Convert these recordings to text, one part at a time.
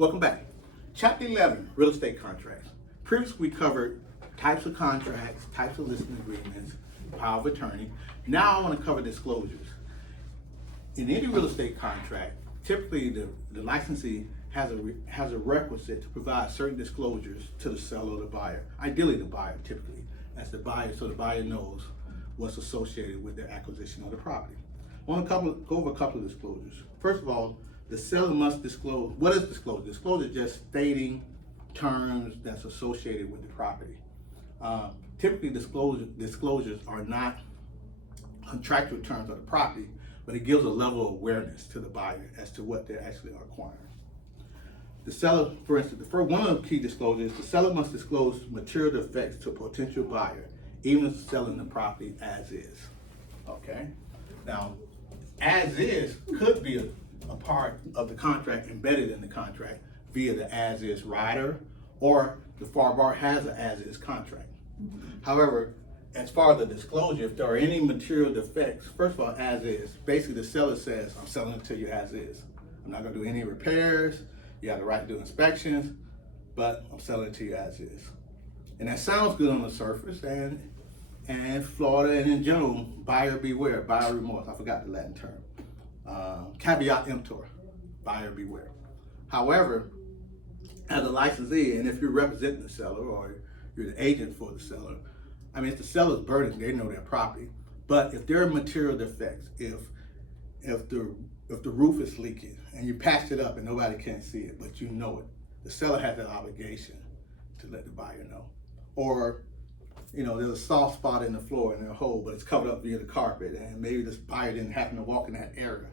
Welcome back. Chapter 11, real estate contracts. Previously we covered types of contracts, types of listing agreements, power of attorney. Now I want to cover disclosures. In any real estate contract, typically the licensee has a requisite to provide certain disclosures to the seller or the buyer. Ideally the buyer, typically, as the buyer, so the buyer knows what's associated with their acquisition of the property. I want to go over a couple of disclosures. First of all, the seller must disclose. What is disclosure? Disclosure is just stating terms that's associated with the property. Typically, disclosures are not contractual terms of the property, but it gives a level of awareness to the buyer as to what they're actually acquiring. The seller, for instance, one of the key disclosures is the seller must disclose material defects to a potential buyer, even if selling the property as is. Okay? Now, as is could be a part of the contract embedded in the contract via the as is rider, or the FL-ReBroker has an as is contract. However, as far as the disclosure, if there are any material defects, first of all, as is, basically the seller says, I'm selling it to you as is. I'm not gonna do any repairs, you have the right to do inspections, but I'm selling it to you as is. And that sounds good on the surface, and Florida and in general, buyer beware, buyer remorse, I forgot the Latin term. Caveat emptor, buyer beware. However, as a licensee, and if you're representing the seller or you're the agent for the seller, I mean, it's the seller's burden, they know their property. But if there are material defects, if the roof is leaking and you patched it up and nobody can see it, but you know it, the seller has that obligation to let the buyer know. Or, you know, there's a soft spot in the floor and a hole, but it's covered up via the carpet, and maybe this buyer didn't happen to walk in that area.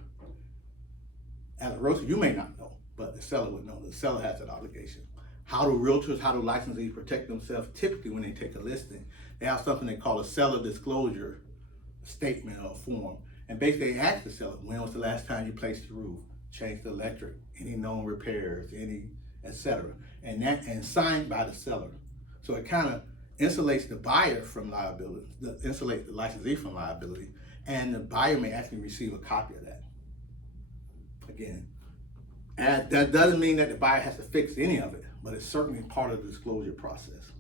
As a realtor, you may not know, but the seller would know. The seller has that obligation. How do licensees protect themselves? Typically, when they take a listing, they have something they call a seller disclosure statement or form. And basically, they ask the seller, when was the last time you placed the roof, changed the electric, any known repairs, any, etc. And signed by the seller. So it kind of insulates the buyer from liability, insulates the licensee from liability, and the buyer may actually receive a copy of that. Again, and that doesn't mean that the buyer has to fix any of it, but it's certainly part of the disclosure process.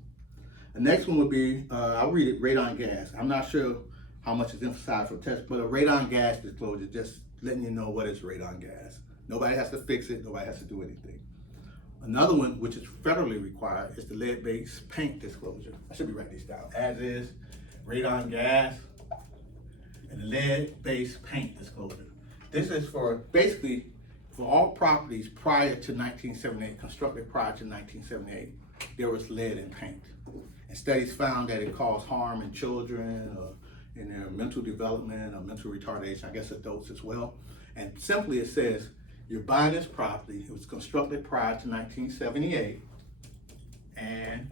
The next one would be, I'll read it, radon gas. I'm not sure how much is emphasized for test, but a radon gas disclosure, just letting you know what is radon gas. Nobody has to fix it, nobody has to do anything. Another one, which is federally required, is the lead-based paint disclosure. I should be writing these down. As is, radon gas, and the lead-based paint disclosure. This is for, basically, for all properties prior to 1978, constructed prior to 1978, there was lead in paint. And studies found that it caused harm in children, or in their mental development, or mental retardation, I guess adults as well. And simply it says, you're buying this property, it was constructed prior to 1978, and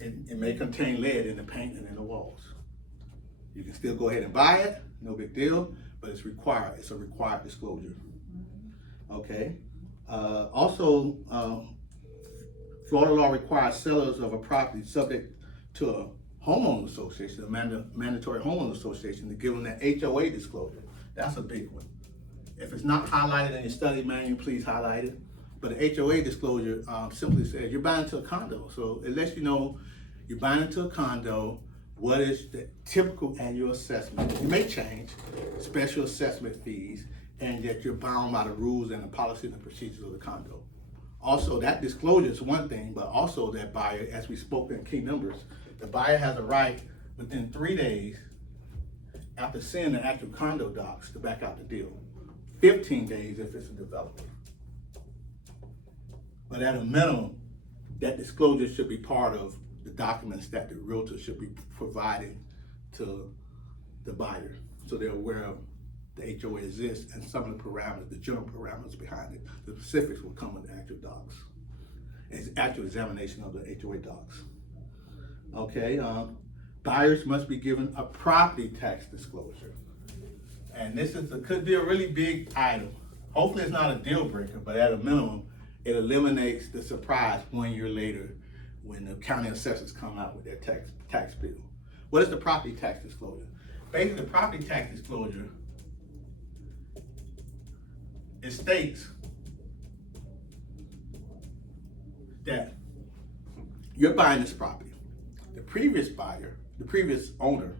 it may contain lead in the paint and in the walls. You can still go ahead and buy it, no big deal, but it's required, it's a required disclosure. Okay. Also, Florida law requires sellers of a property subject to a homeowner association, a mandatory homeowner association, to give them that HOA disclosure. That's a big one. If it's not highlighted in your study manual, please highlight it. But the HOA disclosure simply says you're buying into a condo. So it lets you know you're buying into a condo, what is the typical annual assessment. It may change, special assessment fees, and that you're bound by the rules and the policies and procedures of the condo. Also, that disclosure is one thing, but also that buyer, as we spoke in key numbers, the buyer has a right within 3 days after seeing the actual condo docs to back out the deal. 15 days if it's a developer. But at a minimum, that disclosure should be part of the documents that the realtor should be providing to the buyer, so they're aware of the HOA exists and some of the parameters, the general parameters behind it. The specifics will come with the actual docs. It's actual examination of the HOA docs. Okay, buyers must be given a property tax disclosure. And this could be a really big item. Hopefully it's not a deal breaker, but at a minimum, it eliminates the surprise 1 year later when the county assessors come out with their tax bill. What is the property tax disclosure? Basically, the property tax disclosure, it states that you're buying this property. The previous buyer, the previous owner,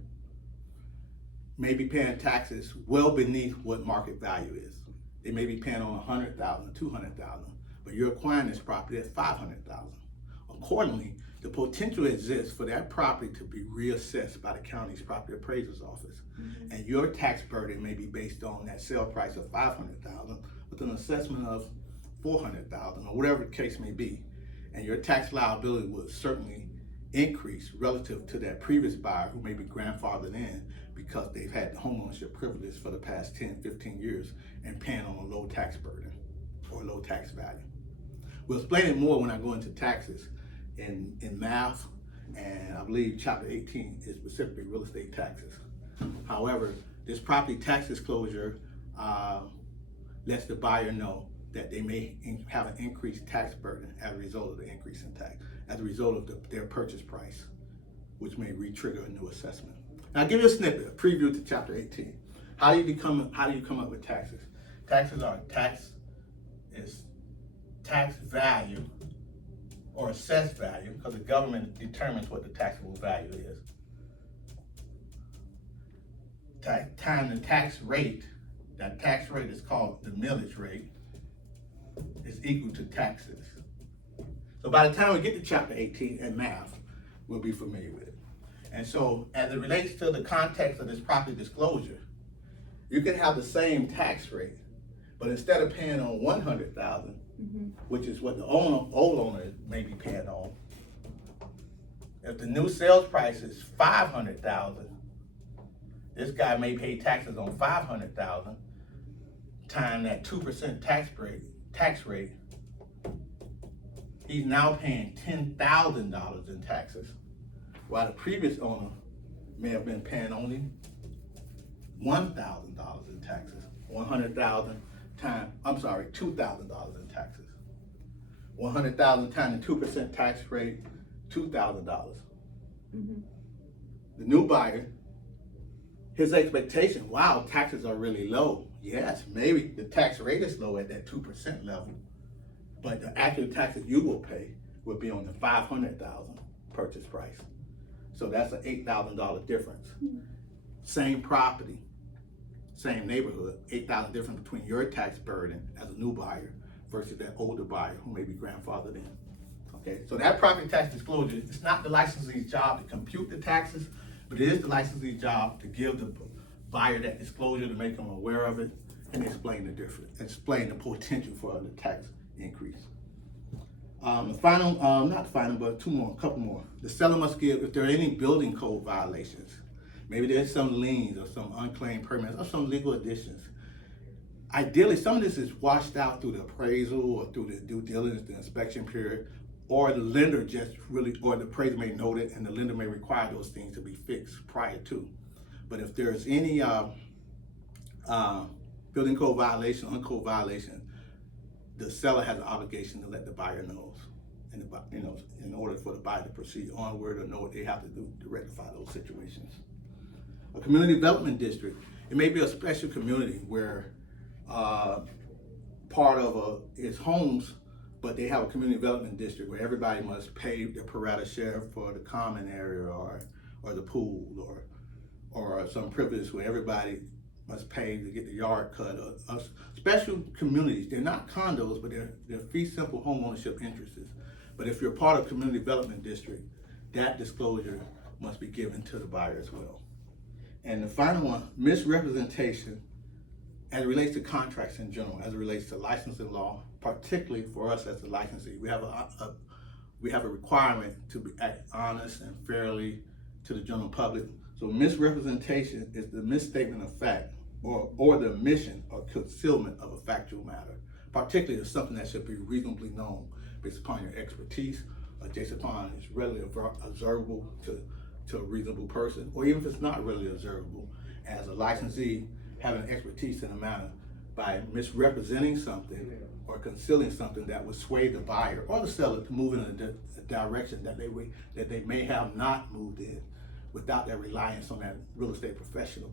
may be paying taxes well beneath what market value is. They may be paying on $100,000, $200,000, but you're acquiring this property at $500,000. Accordingly, the potential exists for that property to be reassessed by the county's property appraiser's office. And your tax burden may be based on that sale price of $500,000 with an assessment of $400,000 or whatever the case may be. And your tax liability will certainly increase relative to that previous buyer who may be grandfathered in because they've had the homeownership privilege for the past 10, 15 years and paying on a low tax burden or low tax value. We'll explain it more when I go into taxes in math, and I believe chapter 18 is specifically real estate taxes. However, this property tax disclosure lets the buyer know that they may have an increased tax burden as a result of the increase in tax, as a result of their purchase price, which may re-trigger a new assessment. Now, I'll give you a snippet, a preview to chapter 18. How do you come up with taxes? Taxes are tax value or assessed value, because the government determines what the taxable value is. Time the tax rate, that tax rate is called the millage rate, is equal to taxes. So by the time we get to chapter 18 and math, we'll be familiar with it. And so as it relates to the context of this property disclosure, you can have the same tax rate, but instead of paying on $100,000, which is what the old owner may be paying on, if the new sales price is $500,000, this guy may pay taxes on $500,000 times that 2% tax rate. He's now paying $10,000 in taxes, while the previous owner may have been paying only $1,000 in taxes. $2,000 in taxes. $100,000 times the 2% tax rate, $2,000. The new buyer, his expectation, wow, taxes are really low. Yes, maybe the tax rate is low at that 2% level, but the actual taxes you will pay will be on the $500,000 purchase price. So that's an $8,000 difference. Same property, same neighborhood, $8,000 difference between your tax burden as a new buyer versus that older buyer who may be grandfathered in. Okay, so that property tax disclosure, it's not the licensee's job to compute the taxes, but it is the licensee's job to give the buyer that disclosure, to make them aware of it and explain the difference, explain the potential for the tax increase. A couple more. The seller must give, if there are any building code violations, maybe there's some liens or some unclaimed permits or some legal additions. Ideally, some of this is washed out through the appraisal or through the due diligence, the inspection period, or the lender or the appraiser may note it and the lender may require those things to be fixed prior to. But if there's any building code violation, uncode violation, the seller has an obligation to let the buyer know, in order for the buyer to proceed onward or know what they have to do to rectify those situations. A community development district, it may be a special community where part of is homes, but they have a community development district where everybody must pay their pro rata share for the common area or the pool or some privilege where everybody must pay to get the yard cut. Special communities, they're not condos, but they're fee simple home ownership interests. But if you're part of a community development district, that disclosure must be given to the buyer as well. And the final one, misrepresentation as it relates to contracts in general, as it relates to licensing law, particularly for us as a licensee. We have a requirement to act honest and fairly to the general public. So misrepresentation is the misstatement of fact or the omission or concealment of a factual matter, particularly if something that should be reasonably known based upon your expertise, or based upon it's readily observable to a reasonable person, or even if it's not readily observable, as a licensee having expertise in a matter by misrepresenting something or concealing something that would sway the buyer or the seller to move in a direction that they may have not moved in without their reliance on that real estate professional,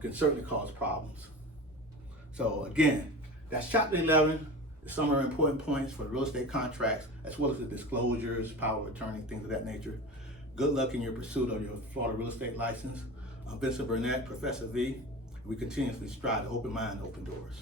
can certainly cause problems. So again, that's chapter 11. The summary important points for real estate contracts, as well as the disclosures, power of attorney, things of that nature. Good luck in your pursuit of your Florida real estate license. I'm Vincent Burnett, Professor V. We continuously strive to open mind, open doors.